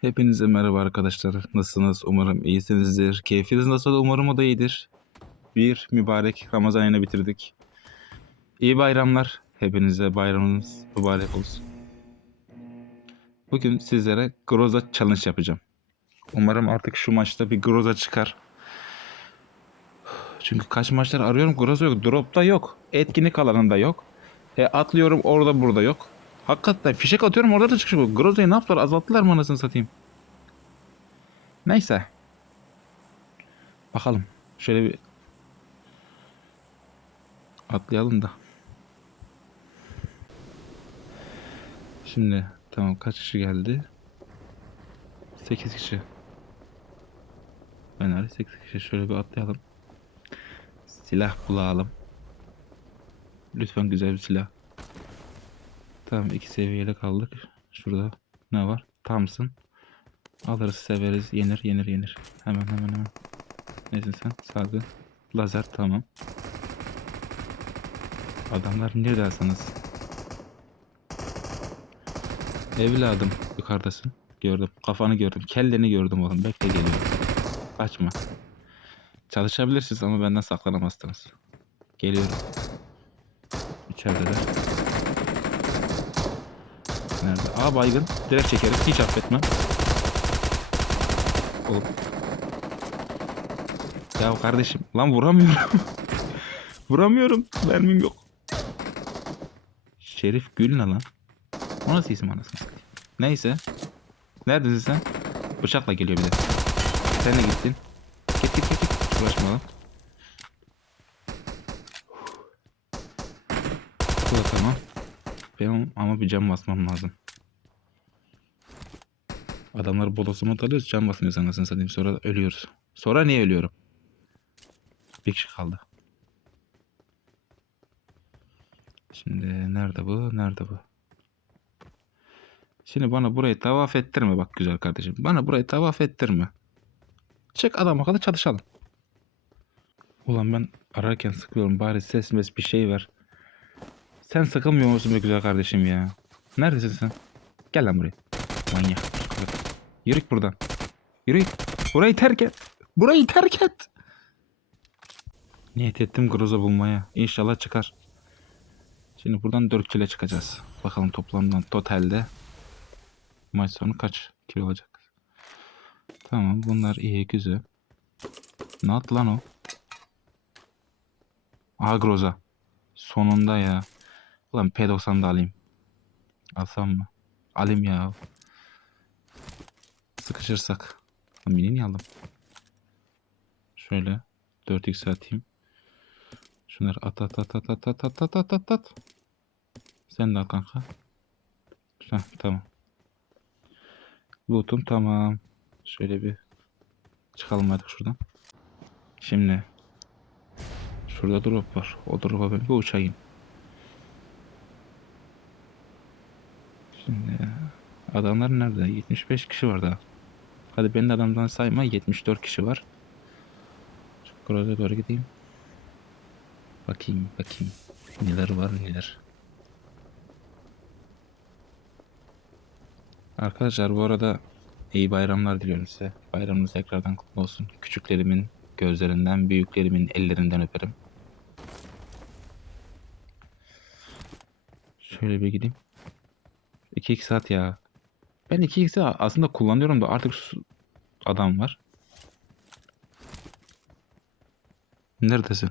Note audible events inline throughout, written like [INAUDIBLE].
Hepinize merhaba arkadaşlar. Nasılsınız? Umarım iyisinizdir. Keyfiniz nasıl? Umarım o da iyidir. Bir mübarek Ramazan ayını bitirdik. İyi bayramlar. Hepinize bayramınız mübarek olsun. Bugün sizlere Groza Challenge yapacağım. Umarım artık şu maçta bir Groza çıkar. Çünkü kaç maçlar arıyorum Groza yok. Drop'ta yok. Etkinlik alanında yok. E, atlıyorum orada burada yok. Hakikaten fişek atıyorum orada da çıkıyor. Groza'yı ne yaptılar? Azalttılar mı anasını satayım? Neyse. Bakalım. Şöyle bir atlayalım da. Şimdi tamam kaç kişi geldi? 8 kişi. Ben 8 kişi şöyle bir atlayalım. Silah bulalım. Lütfen güzel bir silah. Tamam iki seviyeli kaldık. Şurada ne var? Thompson. Alırız severiz. Yenir yenir yenir. Hemen hemen hemen. Nesin sen? Sargı. Lazer tamam. Adamlar neredesiniz? Evladım yukarıdasın. Gördüm. Kafanı gördüm. Kelleni gördüm oğlum. Bekle geliyorum. Kaçma. Çalışabilirsiniz ama benden saklanamazsınız. Geliyorum. İçerideler. Nerede? Aa baygın. Direkt çekeriz. Hiç affetmem. Oğlum. Ya kardeşim. Lan vuramıyorum. [LAUGHS] vuramıyorum. Mermim yok. Şerif Gül ne lan? O nasıl isim anasını? Neyse. Neredesin sen? Bıçakla geliyor bir de. Sen de gittin. Git git git git. Uğraşma lan. Bu da tamam. Benim ama bir cam basmam lazım. Adamlar bodosuma dalıyoruz cam basmıyoruz anasını satayım. Sonra ölüyoruz. Sonra niye ölüyorum? Bir kişi kaldı. Şimdi nerede bu? Nerede bu? Şimdi bana burayı tavaf ettirme bak güzel kardeşim. Bana burayı tavaf ettirme. Çek adam akıllı çalışalım. Ulan ben ararken sıkıyorum bari ses mes bir şey ver. Sen sıkılmıyor musun be güzel kardeşim ya? Neredesin sen? Gel lan buraya. Manyak. Yürü buradan. Yürü. Burayı terk et. Burayı terk et. Niyet ettim Groza bulmaya. İnşallah çıkar. Şimdi buradan 4 kilo çıkacağız. Bakalım toplamdan totalde maç sonu kaç kilo olacak. Tamam bunlar iyi güzel. Ne yaptı lan o? Aha Groza. Sonunda ya. Ulan P90 da alayım. Alsam mı? Alayım ya. Sıkışırsak. Lan mini niye aldım? Şöyle 4x atayım. Şunları at at at at at at at at at at at. Sen de al kanka. Heh, tamam. Loot'um tamam. Şöyle bir çıkalım artık şuradan. Şimdi şurada drop var. O drop'a ben bir uçayım. Şimdi adamlar nerede? 75 kişi var daha. Hadi benim adamdan sayma 74 kişi var. Şu doğru gideyim. Bakayım bakayım. Neler var neler. Arkadaşlar bu arada iyi bayramlar diliyorum size. Bayramınız tekrardan kutlu olsun. Küçüklerimin gözlerinden, büyüklerimin ellerinden öperim. Şöyle bir gideyim. 2-2 saat ya. Ben 2x'i aslında kullanıyorum da artık adam var. Neredesin?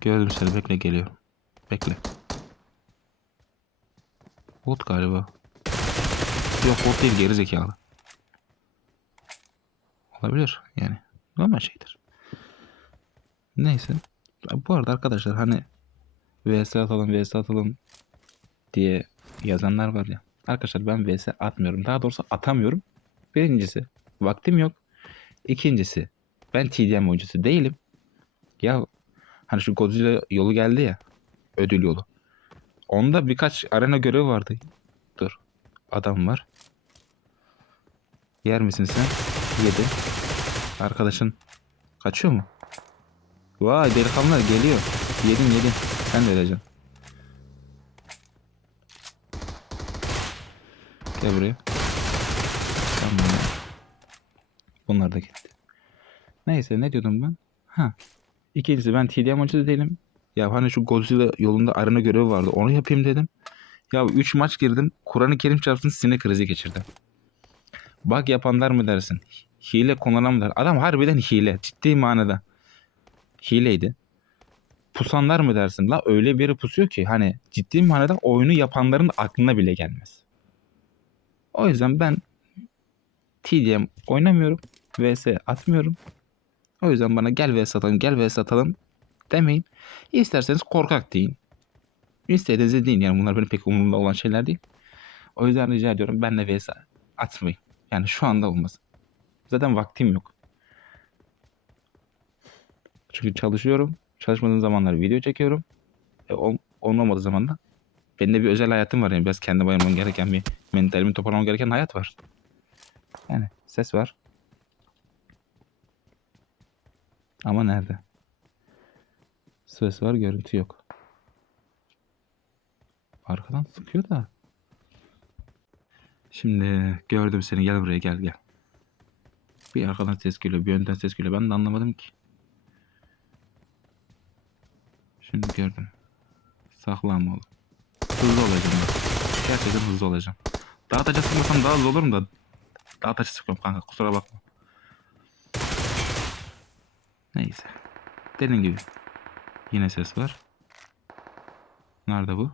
Gördüm seni bekle geliyor. Bekle. Bot galiba. Yok bot değil geri zekalı. Olabilir yani. Normal şeydir. Neyse. Bu arada arkadaşlar hani VS atalım VS atalım diye yazanlar var ya. Arkadaşlar ben VS atmıyorum. Daha doğrusu atamıyorum. Birincisi vaktim yok. İkincisi ben TDM oyuncusu değilim. Ya hani şu Godzilla yolu geldi ya. Ödül yolu. Onda birkaç arena görevi vardı. Dur. Adam var. Yer misin sen? Yedi. Arkadaşın kaçıyor mu? Vay delikanlılar geliyor. Yedin yedin. Sen de öleceksin. Gel buraya. Tamam. Bunlar da gitti. Neyse ne diyordum ben? Ha. İkincisi ben TDM maçı değilim. Ya hani şu Godzilla yolunda arena görevi vardı. Onu yapayım dedim. Ya 3 maç girdim. Kur'an-ı Kerim çarpsın sinir krizi geçirdim. Bug yapanlar mı dersin? Hile kullanan mı der? Adam harbiden hile. Ciddi manada. Hileydi. Pusanlar mı dersin? La öyle biri pusuyor ki hani ciddi manada oyunu yapanların aklına bile gelmez. O yüzden ben TDM oynamıyorum. VS atmıyorum. O yüzden bana gel vs atalım, gel vs atalım demeyin. İsterseniz korkak deyin. İstediğinizi deyin. Yani bunlar benim pek umurumda olan şeyler değil. O yüzden rica ediyorum benle vs atmayın. Yani şu anda olmaz. Zaten vaktim yok. Çünkü çalışıyorum. Çalışmadığım zamanlar video çekiyorum. E, ol- olmamadığı zaman da benim de bir özel hayatım var. Yani biraz kendi bayılmam gereken bir mentalimi toparlamam gereken hayat var. Yani ses var. Ama nerede? Ses var, görüntü yok. Arkadan sıkıyor da. Şimdi gördüm seni. Gel buraya gel gel. Bir arkadan ses geliyor, bir önden ses geliyor. Ben de anlamadım ki. Şimdi gördüm. Saklanma oğlum. Hızlı olacağım bak. Gerçekten hızlı olacağım. Daha taça sıkmasam daha hızlı olurum da. Daha taça sıkıyorum kanka kusura bakma. Neyse. Dediğim gibi. Yine ses var. Nerede bu?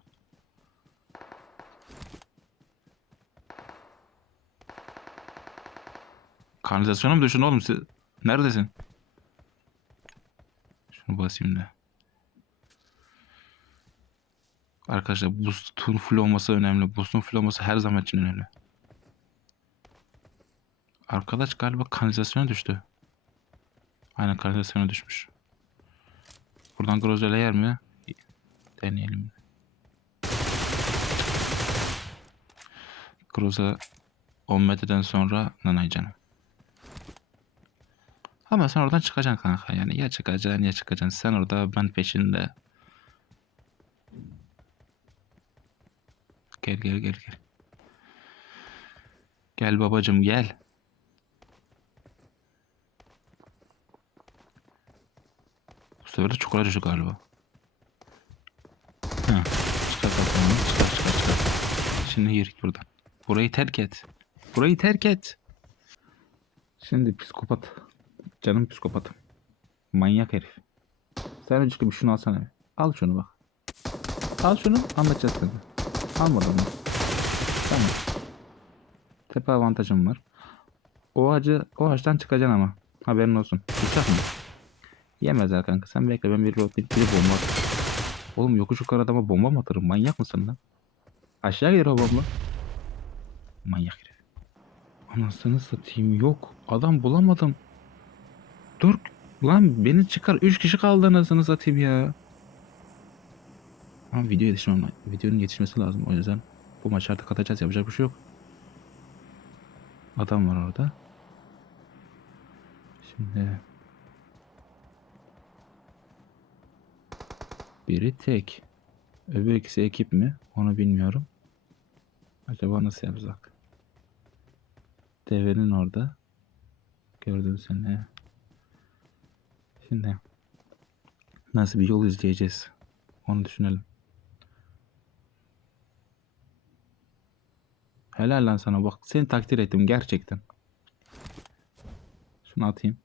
Kanalizasyona mı düşün oğlum siz? Neredesin? Şunu basayım da. Arkadaşlar boost'un full olması önemli. Boost'un full olması her zaman için önemli. Arkadaş galiba kanalizasyona düştü. Aynen kanalizasyona düşmüş. Buradan Grozele yer mi? Deneyelim. Groza 10 metreden sonra nanay canım. Ama sen oradan çıkacaksın kanka yani ya çıkacaksın ya çıkacaksın. Sen orada ben peşinde. Gel gel gel gel. Gel babacım gel. Bu sefer de çukura düştü galiba. Ha, çıkar bakalım. Çıkar çıkar çıkar. Şimdi git buradan. Burayı terk et. Burayı terk et. Şimdi psikopat. Canım psikopatım. Manyak herif. Sen önce bir şunu alsana. Al şunu bak. Al şunu anlatacağız seni. Almadım mı? Tamam. Tepe avantajım var. O ağacı, o ağaçtan çıkacaksın ama. Haberin olsun. Uçak mı? Yemezler kanka. Sen bekle ben bir, bir, bir bomba atarım. Oğlum yokuş yukarı adama bomba mı atarım? Manyak mısın lan? Aşağı gelir o bomba. Manyak herif. Anasını satayım yok. Adam bulamadım. Dur lan beni çıkar. 3 kişi kaldı anasını satayım ya. Ama video yetişmem Videonun yetişmesi lazım o yüzden. Bu maçı artık atacağız yapacak bir şey yok. Adam var orada. Şimdi biri tek. Öbür ikisi ekip mi? Onu bilmiyorum. Acaba nasıl yapacak? Devenin orada. Gördüm seni. Şimdi nasıl bir yol izleyeceğiz? Onu düşünelim. Helal lan sana bak seni takdir ettim gerçekten. Şunu atayım.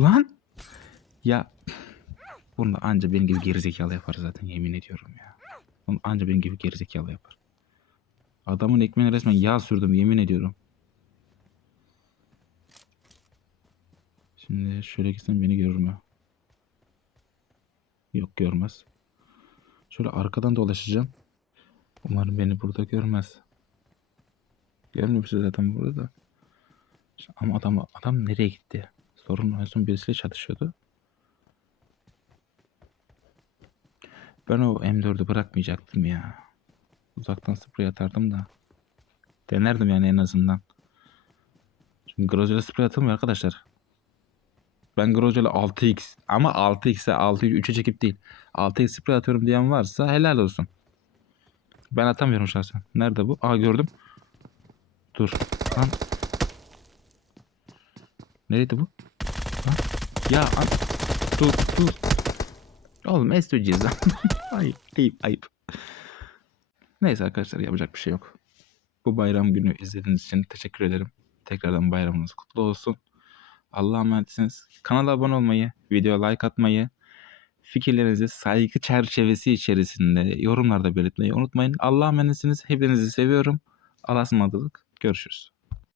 Lan! Ya bunu da anca benim gibi gerizekalı yapar zaten yemin ediyorum ya. Bunu anca benim gibi gerizekalı yapar. Adamın ekmeğine resmen yağ sürdüm yemin ediyorum. Şimdi şöyle gitsem beni görür mü? Yok görmez. Şöyle arkadan dolaşacağım. Umarım beni burada görmez. Görmüyor zaten burada da. Ama adam, adam nereye gitti? Sorun en son birisiyle çatışıyordu. Ben o M4'ü bırakmayacaktım ya. Uzaktan sprey atardım da. Denerdim yani en azından. Şimdi Grozo'yla sprey atılmıyor arkadaşlar. Ben Grozo'yla 6x ama 6x'e 6 3'e çekip değil. 6x sprey atıyorum diyen varsa helal olsun. Ben atamıyorum şahsen. Nerede bu? Aa gördüm. Dur. Lan. Nereydi bu? Lan. Ya an... Dur dur. Oğlum SOG'yiz lan. [LAUGHS] ayıp ayıp ayıp. Neyse arkadaşlar yapacak bir şey yok. Bu bayram günü izlediğiniz için teşekkür ederim. Tekrardan bayramınız kutlu olsun. Allah'a emanetsiniz. Kanala abone olmayı, videoya like atmayı, fikirlerinizi saygı çerçevesi içerisinde yorumlarda belirtmeyi unutmayın. Allah'a emanetsiniz. Hepinizi seviyorum. Allah'a ısmarladık. Görüşürüz.